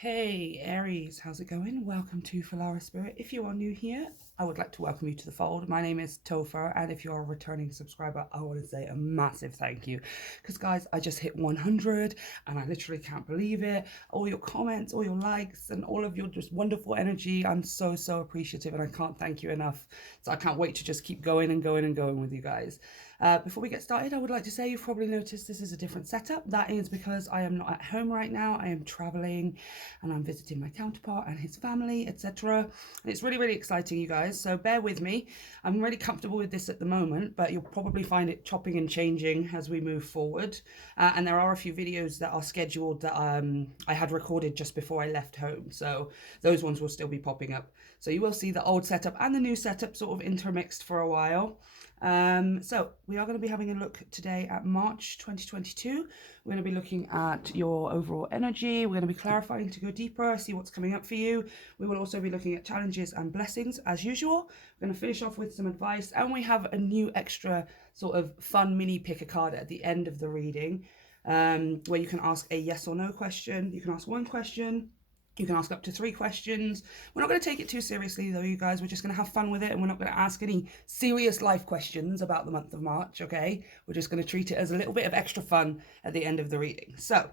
Hey Aries, how's it going? Welcome to Filara Spirit. If you are new here, I would like to welcome you to the fold. My name is Topher, and if you are a returning subscriber, I want to say a massive thank you. Because guys, I just hit 100 and I literally can't believe it. All your comments, all your likes, and all of your just wonderful energy. I'm so appreciative, and I can't thank you enough. So I can't wait to just keep going and going and going with you guys. Before we get started, I would like to say you've probably noticed this is a different setup. That is because I am not at home right now. I am traveling and I'm visiting my counterpart and his family, etc. It's really exciting, you guys, so bear with me. I'm really comfortable with this at the moment, but you'll probably find it chopping and changing as we move forward. And there are a few videos that are scheduled that I had recorded just before I left home, so those ones will still be popping up. So you will see the old setup and the new setup sort of intermixed for a while. So we are going to be having a look today at March 2022. We're going to be looking at your overall energy. We're going to be clarifying to go deeper, see what's coming up for you. We will also be looking at challenges and blessings as usual. We're going to finish off with some advice, and we have a new extra sort of fun mini pick a card at the end of the reading, where you can ask a yes or no question. You can ask one question. You can ask up to 3 questions. We're not going to take it too seriously though, you guys. We're just going to have fun with it, and we're not going to ask any serious life questions about the month of March, okay? We're just going to treat it as a little bit of extra fun at the end of the reading. So,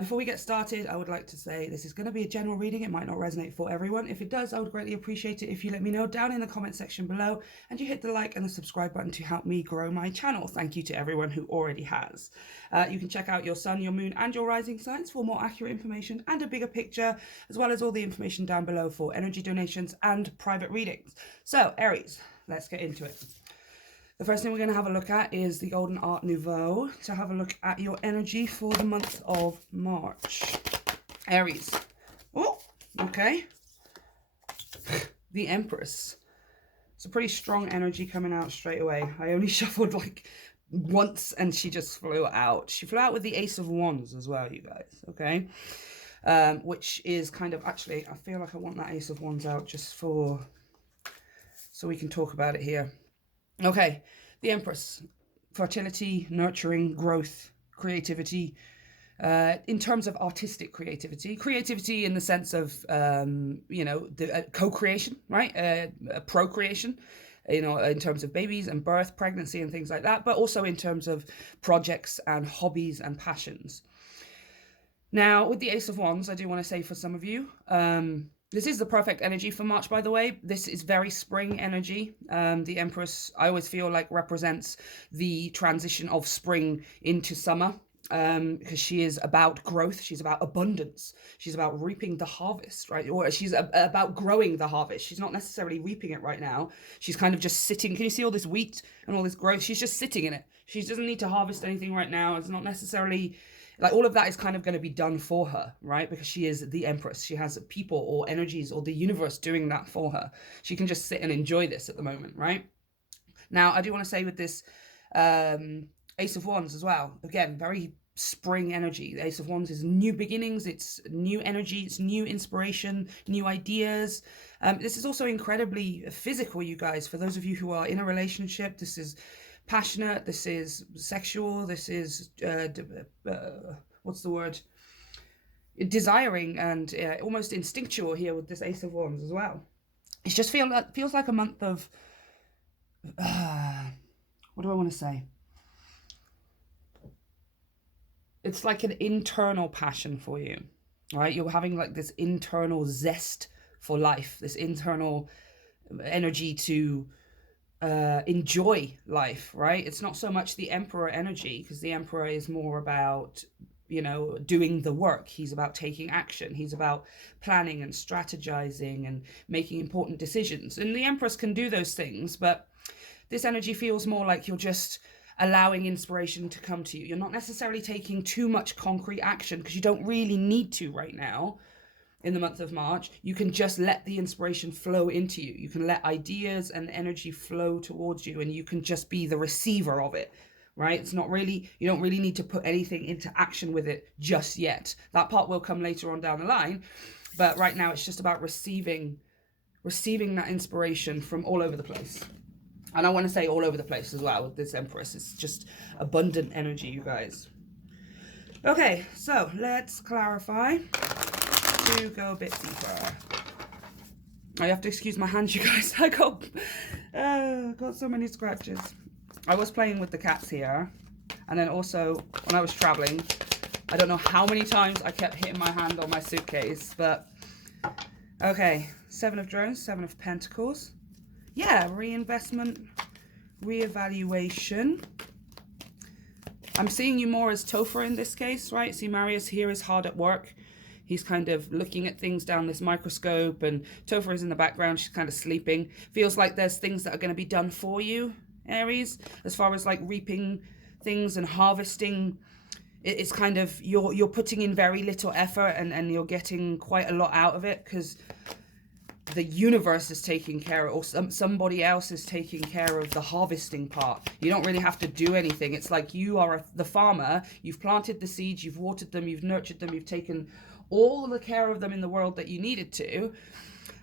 before we get started, I would like to say this is going to be a general reading. It might not resonate for everyone. If it does, I would greatly appreciate it if you let me know down in the comment section below, and you hit the like and the subscribe button to help me grow my channel. Thank you to everyone who already has. You can check out your sun, your moon, and your rising signs for more accurate information and a bigger picture, as well as all the information down below for energy donations and private readings. So, Aries, let's get into it. The first thing we're going to have a look at is the Golden Art Nouveau, to have a look at your energy for the month of March. Aries. Oh, okay. The Empress. It's a pretty strong energy coming out straight away. I only shuffled like once and she just flew out. She flew out with the Ace of Wands as well, you guys, okay? Which is kind of, actually, I feel like I want that Ace of Wands out just for, so we can talk about it here. Okay, the Empress, fertility, nurturing, growth, creativity, in terms of artistic creativity in the sense of, you know, the co-creation, right? Procreation, you know, in terms of babies and birth, pregnancy and things like that, but also in terms of projects and hobbies and passions. Now, with the Ace of Wands, I do want to say for some of you, this is the perfect energy for March, by the way. This is very spring energy. The Empress, I always feel like, represents the transition of spring into summer, because she is about growth. She's about abundance. She's about reaping the harvest, right? Or she's about growing the harvest. She's not necessarily reaping it right now. She's kind of just sitting. Can you see all this wheat and all this growth? She's just sitting in it. She doesn't need to harvest anything right now. It's not necessarily... like, all of that is kind of going to be done for her, right? Because she is the Empress. She has people or energies or the universe doing that for her. She can just sit and enjoy this at the moment, right? Now, I do want to say with this Ace of Wands as well, again, very spring energy. The Ace of Wands is new beginnings. It's new energy. It's new inspiration, new ideas. This is also incredibly physical, you guys. For those of you who are in a relationship, this is... passionate, this is sexual, this is, what's the word? Desiring and almost instinctual here with this Ace of Wands as well. It just feels like a month of, what do I want to say? It's like an internal passion for you, right? You're having like this internal zest for life, this internal energy to enjoy life, right? It's not so much the Emperor energy, because the Emperor is more about, you know, doing the work. He's about taking action. He's about planning and strategizing and making important decisions. And the Empress can do those things, but this energy feels more like you're just allowing inspiration to come to you. You're not necessarily taking too much concrete action, because you don't really need to right now. In the month of March, you can just let the inspiration flow into you. You can let ideas and energy flow towards you, and you can just be the receiver of it, right? It's not really, you don't really need to put anything into action with it just yet. That part will come later on down the line, but right now it's just about receiving that inspiration from all over the place. And I want to say all over the place as well with this Empress. It's just abundant energy, you guys. Okay, so let's clarify. to go a bit deeper. I have to excuse my hands, you guys. I got so many scratches. I was playing with the cats here, and then also when I was traveling, I don't know how many times I kept hitting my hand on my suitcase, but okay. 7 of Drones, 7 of Pentacles. Yeah, reinvestment, reevaluation. I'm seeing you more as Topher in this case, right? See, Marius here is hard at work. He's kind of looking at things down this microscope, and Topher is in the background. She's kind of sleeping. Feels like there's things that are going to be done for you, Aries, as far as like reaping things and harvesting. It's kind of, you're putting in very little effort, and you're getting quite a lot out of it, because the universe is taking care of, or somebody else is taking care of the harvesting part. You don't really have to do anything. It's like you are the farmer. You've planted the seeds, you've watered them, you've nurtured them, you've taken all the care of them in the world that you needed to,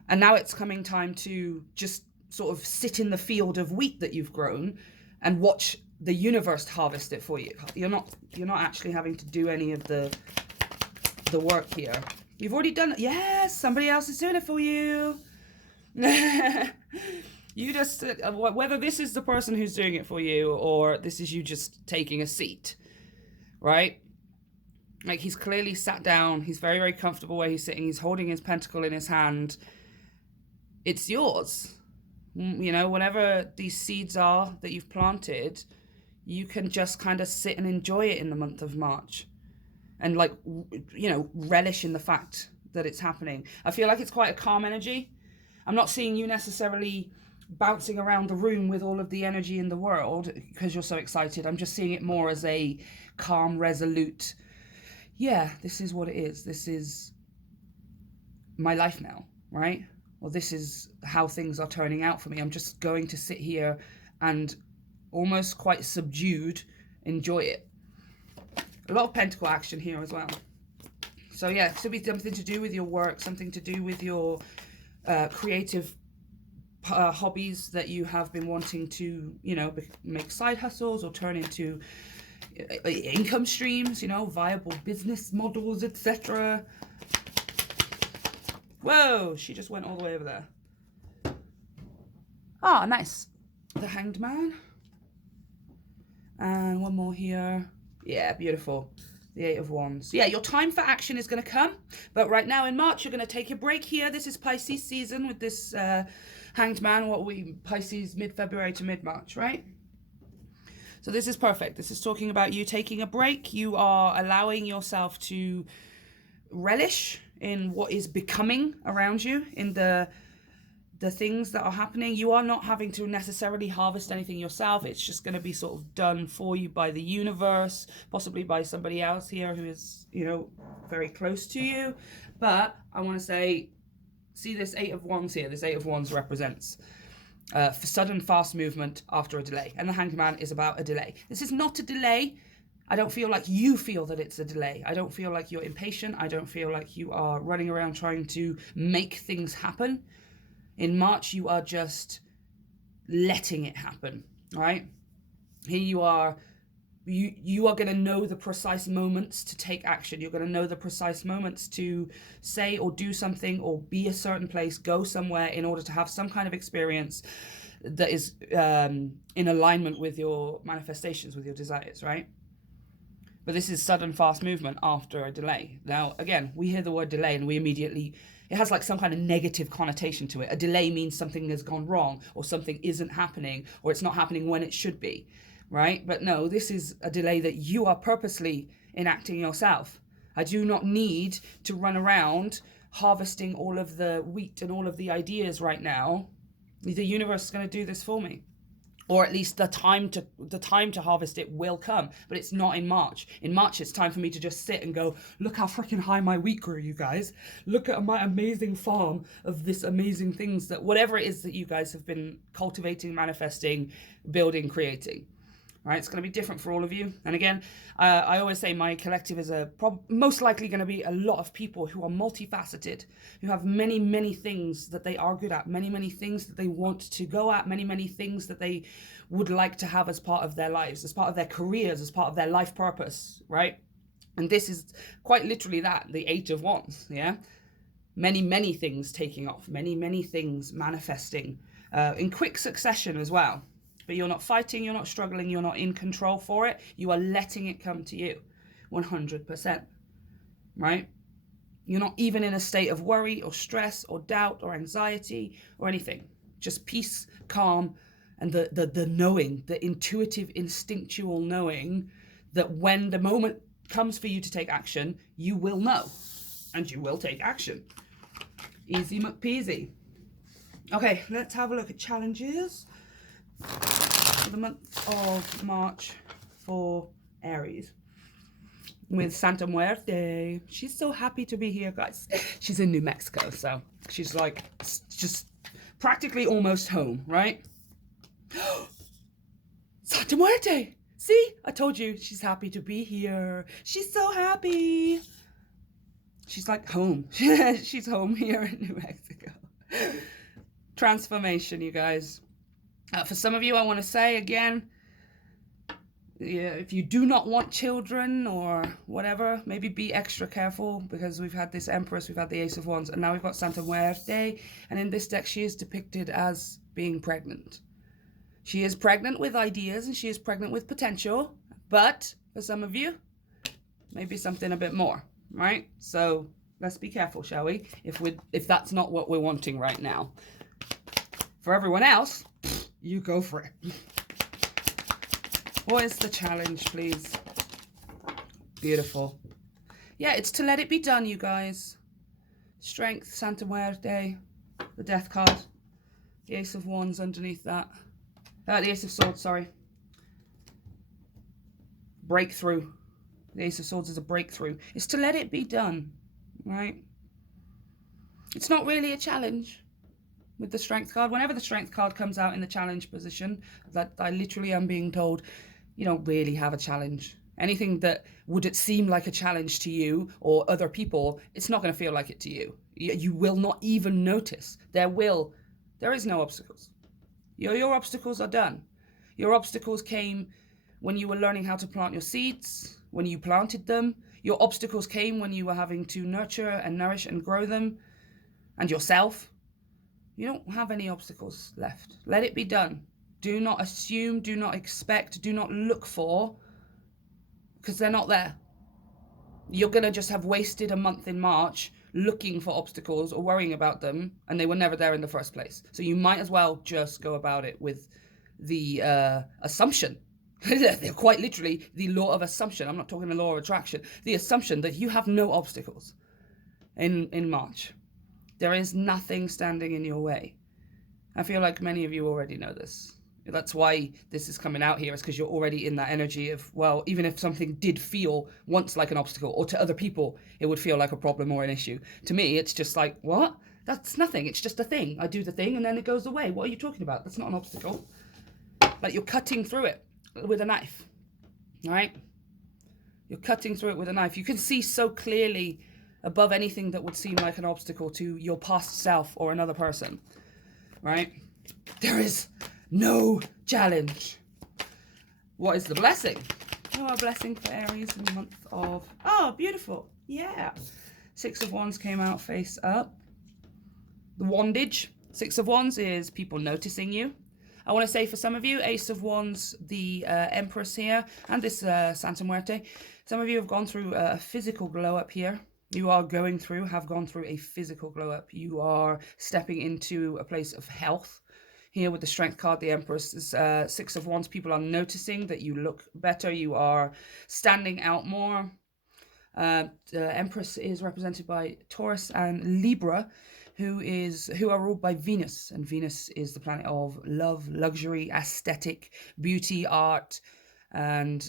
and now it's coming time to just sort of sit in the field of wheat that you've grown and watch the universe harvest it for you. You're not actually having to do any of the work here. You've already done it. Yes, somebody else is doing it for you. You just, whether this is the person who's doing it for you or this is you just taking a seat, right? Like, he's clearly sat down. He's very, very comfortable where he's sitting. He's holding his pentacle in his hand. It's yours. You know, whatever these seeds are that you've planted, you can just kind of sit and enjoy it in the month of March. And, like, you know, relish in the fact that it's happening. I feel like it's quite a calm energy. I'm not seeing you necessarily bouncing around the room with all of the energy in the world because you're so excited. I'm just seeing it more as a calm, resolute, yeah, this is what it is. This is my life now, right? Well, this is how things are turning out for me. I'm just going to sit here and almost quite subdued enjoy it. A lot of pentacle action here as well. So yeah, it could be something to do with your work, something to do with your creative hobbies that you have been wanting to, you know, make side hustles or turn into income streams, you know, viable business models, etc. Whoa, she just went all the way over there. Ah, nice. The Hanged Man. And one more here. Yeah, beautiful. The 8 of Wands. Yeah, your time for action is going to come. But right now in March, you're going to take a break here. This is Pisces season with this Hanged Man. Pisces mid-February to mid-March, right? So this is perfect. This is talking about you taking a break. You are allowing yourself to relish in what is becoming around you, in the things that are happening. You are not having to necessarily harvest anything yourself. It's just going to be sort of done for you by the universe, possibly by somebody else here who is, you know, very close to you. But I want to say, see this 8 of Wands here. This 8 of Wands represents for sudden fast movement after a delay, and the Hanged Man is about a delay. This is not a delay. I don't feel like you feel that it's a delay. I don't feel like you're impatient. I don't feel like you are running around trying to make things happen. In March, you are just letting it happen, right? Here you are. You are going to know the precise moments to take action. You're going to know the precise moments to say or do something or be a certain place, go somewhere in order to have some kind of experience that is in alignment with your manifestations, with your desires, right? But this is sudden fast movement after a delay. Now, again, we hear the word delay and we immediately, it has like some kind of negative connotation to it. A delay means something has gone wrong or something isn't happening or it's not happening when it should be. Right? But no, this is a delay that you are purposely enacting yourself. I do not need to run around harvesting all of the wheat and all of the ideas right now. The universe is going to do this for me. Or at least the time to harvest it will come, but it's not in March. In March, it's time for me to just sit and go, look how freaking high my wheat grew, you guys. Look at my amazing farm of this amazing things that whatever it is that you guys have been cultivating, manifesting, building, creating. Right, it's going to be different for all of you. And again, I always say my collective is most likely going to be a lot of people who are multifaceted, who have many, many things that they are good at, many, many things that they want to go at, many, many things that they would like to have as part of their lives, as part of their careers, as part of their life purpose, right? And this is quite literally that, the 8 of Wands, yeah? many things taking off, many things manifesting in quick succession as well. But you're not fighting, you're not struggling, you're not in control for it. You are letting it come to you 100%, right? You're not even in a state of worry or stress or doubt or anxiety or anything. Just peace, calm, and the knowing, the intuitive, instinctual knowing that when the moment comes for you to take action, you will know and you will take action. Easy McPeasy. Okay, let's have a look at challenges for the month of March for Aries. With Santa Muerte. She's so happy to be here, guys. She's in New Mexico, so she's like just practically almost home, right? Santa Muerte! See? I told you she's happy to be here. She's so happy. She's like home. She's home here in New Mexico. Transformation, you guys. For some of you, I want to say again, yeah, if you do not want children or whatever, maybe be extra careful, because we've had this Empress, we've had the Ace of Wands, and now we've got Santa Muerte, and in this deck she is depicted as being pregnant. She is pregnant with ideas and she is pregnant with potential, but for some of you, maybe something a bit more, right? So let's be careful, shall we? If that's not what we're wanting right now. For everyone else, you go for it. What is the challenge, please? Beautiful. Yeah, it's to let it be done, you guys. Strength, Santa Muerte, the Death card, the Ace of Wands underneath that. The Ace of Swords, sorry. Breakthrough. The Ace of Swords is a breakthrough. It's to let it be done, right? It's not really a challenge with the Strength card. Whenever the Strength card comes out in the challenge position, that I literally am being told, you don't really have a challenge. Anything that would seem like a challenge to you or other people, it's not going to feel like it to you. You will not even notice. There is no obstacles. Your obstacles are done. Your obstacles came when you were learning how to plant your seeds, when you planted them. Your obstacles came when you were having to nurture and nourish and grow them, and yourself. You don't have any obstacles left. Let it be done. Do not assume, do not expect, do not look for, because they're not there. You're going to just have wasted a month in March looking for obstacles or worrying about them, and they were never there in the first place. So you might as well just go about it with the assumption. They're quite literally the law of assumption. I'm not talking the law of attraction. The assumption that you have no obstacles in March. There is nothing standing in your way. I feel like many of you already know this. That's why this is coming out here, is because you're already in that energy of, well, even if something did feel once like an obstacle, or to other people it would feel like a problem or an issue, to me it's just like, what? That's nothing. It's just a thing. I do the thing and then it goes away. What are you talking about? That's not an obstacle. Like, you're cutting through it with a knife, right? You're cutting through it with a knife. You can see so clearly above anything that would seem like an obstacle to your past self or another person, right? There is no challenge. What is the blessing? Oh, a blessing for Aries in the month of... Oh, beautiful. Yeah. Six of Wands came out face up. The Wandage. Six of Wands is people noticing you. I want to say for some of you, Ace of Wands, the Empress here, and this Santa Muerte, some of you have gone through a physical glow up here. You are have gone through a physical glow up. You are stepping into a place of health. Here with the Strength card, the Empress is Six of Wands. People are noticing that you look better. You are standing out more. The Empress is represented by Taurus and Libra, who are ruled by Venus. And Venus is the planet of love, luxury, aesthetic, beauty, art, and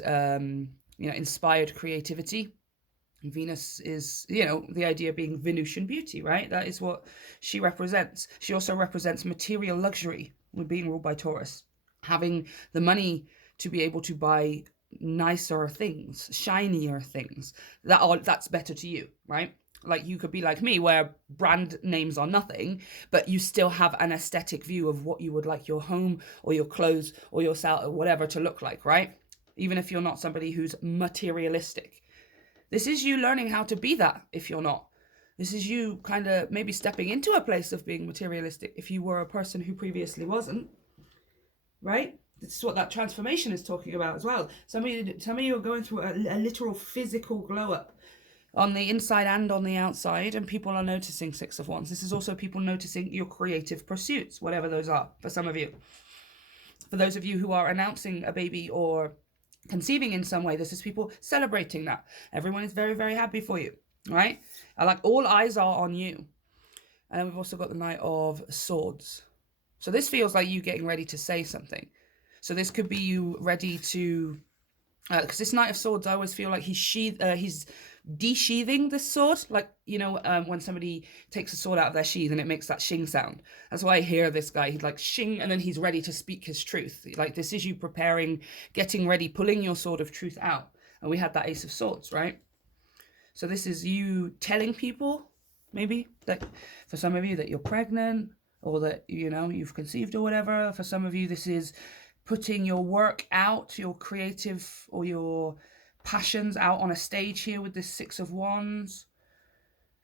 inspired creativity. Venus is, the idea being Venusian beauty, right? That is what she represents. She also represents material luxury, with being ruled by Taurus. Having the money to be able to buy nicer things, shinier things. That's better to you, right? Like, you could be like me, where brand names are nothing, but you still have an aesthetic view of what you would like your home or your clothes or your salad or whatever to look like, right? Even if you're not somebody who's materialistic. This is you learning how to be that if you're not. This is you kind of maybe stepping into a place of being materialistic if you were a person who previously wasn't, right? This is what that transformation is talking about as well. Some of you are going through a literal physical glow up on the inside and on the outside, and people are noticing Six of Wands. This is also people noticing your creative pursuits, whatever those are for some of you. For those of you who are announcing a baby or conceiving in some way, this is people celebrating that. Everyone is very, very happy for you, right? Like all eyes are on you. And then we've also got the Knight of Swords. So this feels like you getting ready to say something. So this could be you ready to, because this Knight of Swords, I always feel like he's desheathing this sword, like, you know, when somebody takes a sword out of their sheath and it makes that shing sound. That's why I hear this guy, he's like shing, and then he's ready to speak his truth. Like this is you preparing, getting ready, pulling your sword of truth out. And we had that Ace of Swords, right? So this is you telling people, maybe, that for some of you that you're pregnant, or that, you know, you've conceived or whatever. For some of you, this is putting your work out, your creative or your passions out on a stage here with this Six of Wands.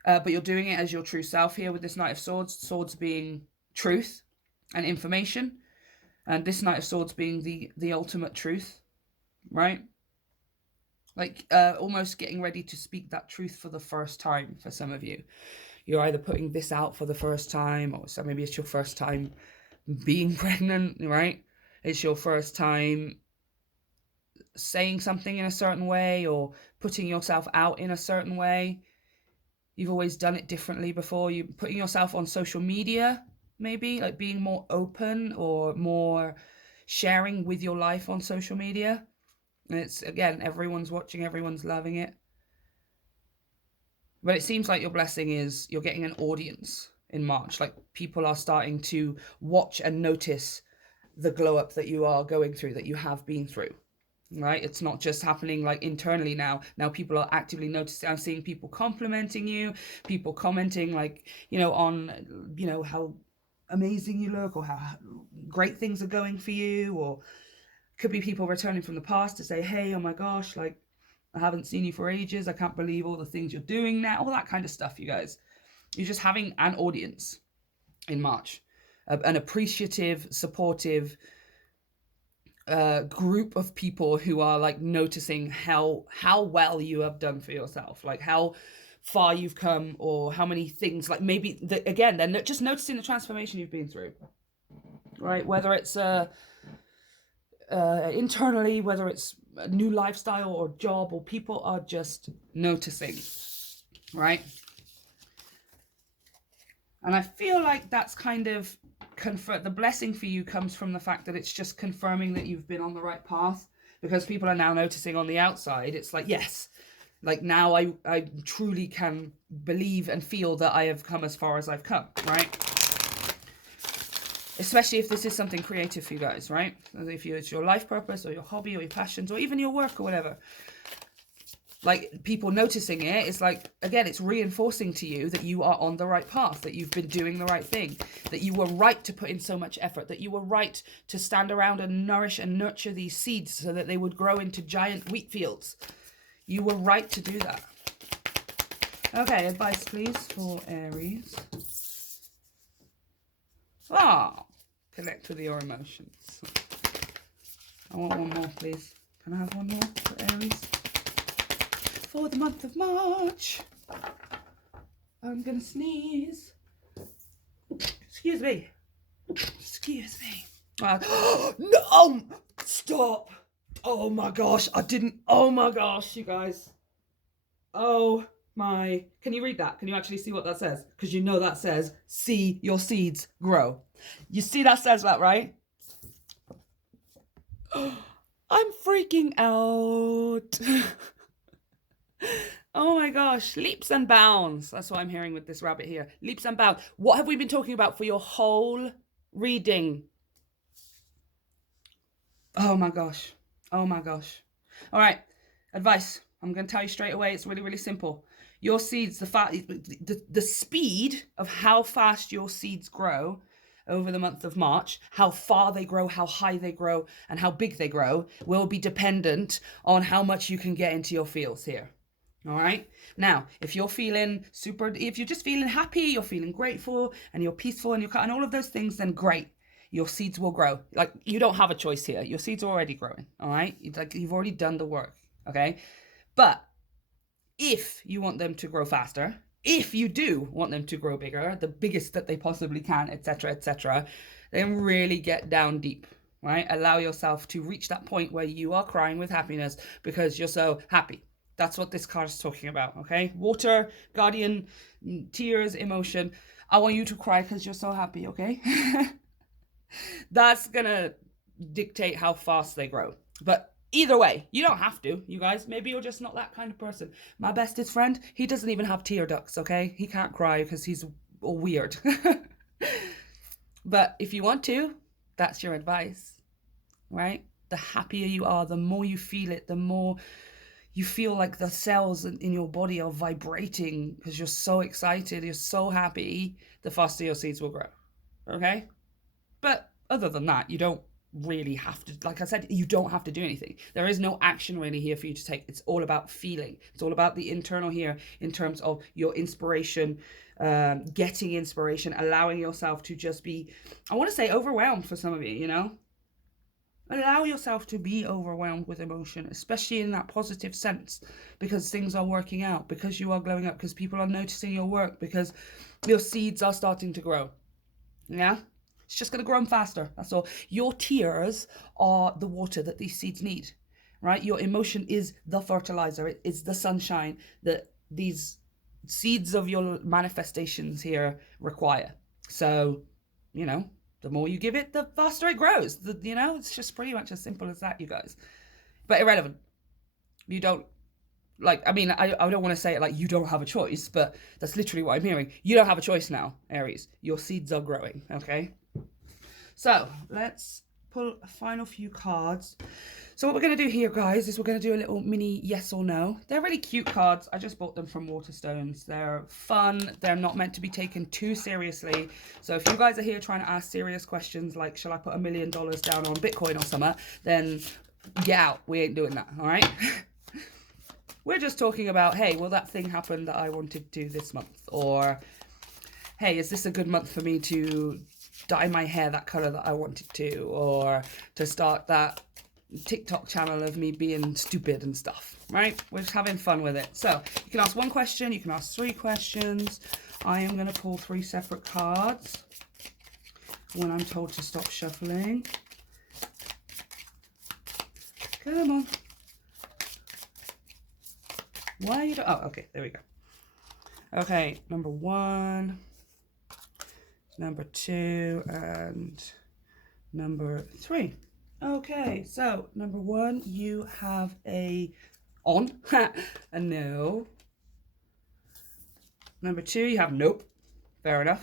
But you're doing it as your true self here with this Knight of Swords. Swords being truth and information. And this Knight of Swords being the ultimate truth, right? Like almost getting ready to speak that truth for the first time for some of you. You're either putting this out for the first time, or so maybe it's your first time being pregnant, right? It's your first time saying something in a certain way or putting yourself out in a certain way. You've always done it differently before. You're putting yourself on social media, maybe, like being more open or more sharing with your life on social media. And it's, again, everyone's watching, everyone's loving it. But it seems like your blessing is you're getting an audience in March. Like people are starting to watch and notice the glow up that you are going through, that you have been through, right? It's not just happening like internally now. Now people are actively noticing. I'm seeing people complimenting you, people commenting like, you know, on, you know, how amazing you look or how great things are going for you. Or could be people returning from the past to say, hey, oh my gosh, like, I haven't seen you for ages. I can't believe all the things you're doing now. All that kind of stuff, you guys. You're just having an audience in March. An appreciative, supportive group of people who are like noticing how well you have done for yourself. Like how far you've come, or how many things, like maybe, again, they're just noticing the transformation you've been through. Right? Whether it's internally, whether it's a new lifestyle or job, or people are just noticing, right? And I feel like that's kind of the blessing for you comes from the fact that it's just confirming that you've been on the right path, because people are now noticing on the outside. It's like, yes, like now I truly can believe and feel that I have come as far as I've come, right? Especially if this is something creative for you guys, right? If it's your life purpose or your hobby or your passions or even your work or whatever. Like people noticing it, it's like, again, it's reinforcing to you that you are on the right path, that you've been doing the right thing, that you were right to put in so much effort, that you were right to stand around and nourish and nurture these seeds so that they would grow into giant wheat fields. You were right to do that. Okay, advice please for Aries. Ah, connect with your emotions. I want one more, please. Can I have one more for Aries? For the month of March. I'm gonna sneeze. Excuse me. Excuse me. No! Stop! Oh my gosh, I didn't. Oh my gosh, you guys. Oh my. Can you read that? Can you actually see what that says? Because you know that says, see your seeds grow. You see that says that, right? I'm freaking out. Oh my gosh, leaps and bounds. That's what I'm hearing with this rabbit here. Leaps and bounds. What have we been talking about for your whole reading? Oh my gosh. Oh my gosh. All right, advice. I'm going to tell you straight away. It's really, really simple. Your seeds, the speed of how fast your seeds grow over the month of March, how far they grow, how high they grow, and how big they grow will be dependent on how much you can get into your fields here. All right. Now, if you're feeling if you're just feeling happy, you're feeling grateful, and you're peaceful, and and all of those things, then great. Your seeds will grow. Like, you don't have a choice here. Your seeds are already growing. All right. It's like you've already done the work. Okay. But if you want them to grow faster, if you do want them to grow bigger, the biggest that they possibly can, etc., then really get down deep. Right? Allow yourself to reach that point where you are crying with happiness because you're so happy. That's what this card is talking about, okay? Water, guardian, tears, emotion. I want you to cry because you're so happy, okay? That's gonna dictate how fast they grow. But either way, you don't have to, you guys. Maybe you're just not that kind of person. My bestest friend, he doesn't even have tear ducts, okay? He can't cry because he's all weird. But if you want to, that's your advice, right? The happier you are, the more you feel it, the more you feel like the cells in your body are vibrating because you're so excited, you're so happy, the faster your seeds will grow, okay? But other than that, you don't really have to, like I said, you don't have to do anything. There is no action really here for you to take. It's all about feeling. It's all about the internal here in terms of your inspiration, getting inspiration, allowing yourself to just be, I want to say overwhelmed for some of you, you know? Allow yourself to be overwhelmed with emotion, especially in that positive sense, because things are working out, because you are glowing up, because people are noticing your work, because your seeds are starting to grow. Yeah? It's just going to grow them faster. That's all. Your tears are the water that these seeds need, right? Your emotion is the fertilizer. It is the sunshine that these seeds of your manifestations here require. So, you know, the more you give it, the faster it grows. It's just pretty much as simple as that, you guys. But irrelevant. You don't, like, I mean, I don't want to say it like you don't have a choice, but that's literally what I'm hearing. You don't have a choice now, Aries. Your seeds are growing, okay? So let's pull a final few cards. So what we're going to do here, guys, is we're going to do a little mini yes or no. They're really cute cards. I just bought them from Waterstones. They're fun. They're not meant to be taken too seriously. So if you guys are here trying to ask serious questions like, shall I put $1 million down on Bitcoin or something, then get out. We ain't doing that, all right? We're just talking about, hey, will that thing happen that I wanted to this month? Or, hey, is this a good month for me to dye my hair that color that I wanted to? Or to start that TikTok channel of me being stupid and stuff, right? We're just having fun with it. So you can ask one question, you can ask 3 questions. I am going to pull 3 separate cards when I'm told to stop shuffling. Come on. Why you don't? Oh, okay, there we go. Okay, number 1, number 2, and number 3. Okay, so number 1, you have a on, a no. Number 2, you have nope. Fair enough.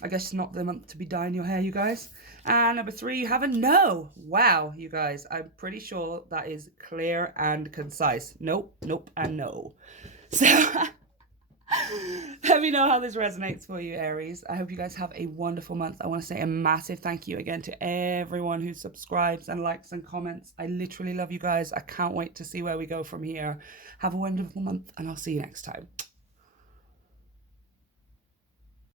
I guess it's not the month to be dyeing your hair, you guys. And number 3, you have a no. Wow, you guys, I'm pretty sure that is clear and concise. Nope, nope, and no. So let me know how this resonates for you, Aries. I hope you guys have a wonderful month. I want to say a massive thank you again to everyone who subscribes and likes and comments. I literally love you guys. I can't wait to see where we go from here. Have a wonderful month, and I'll see you next time.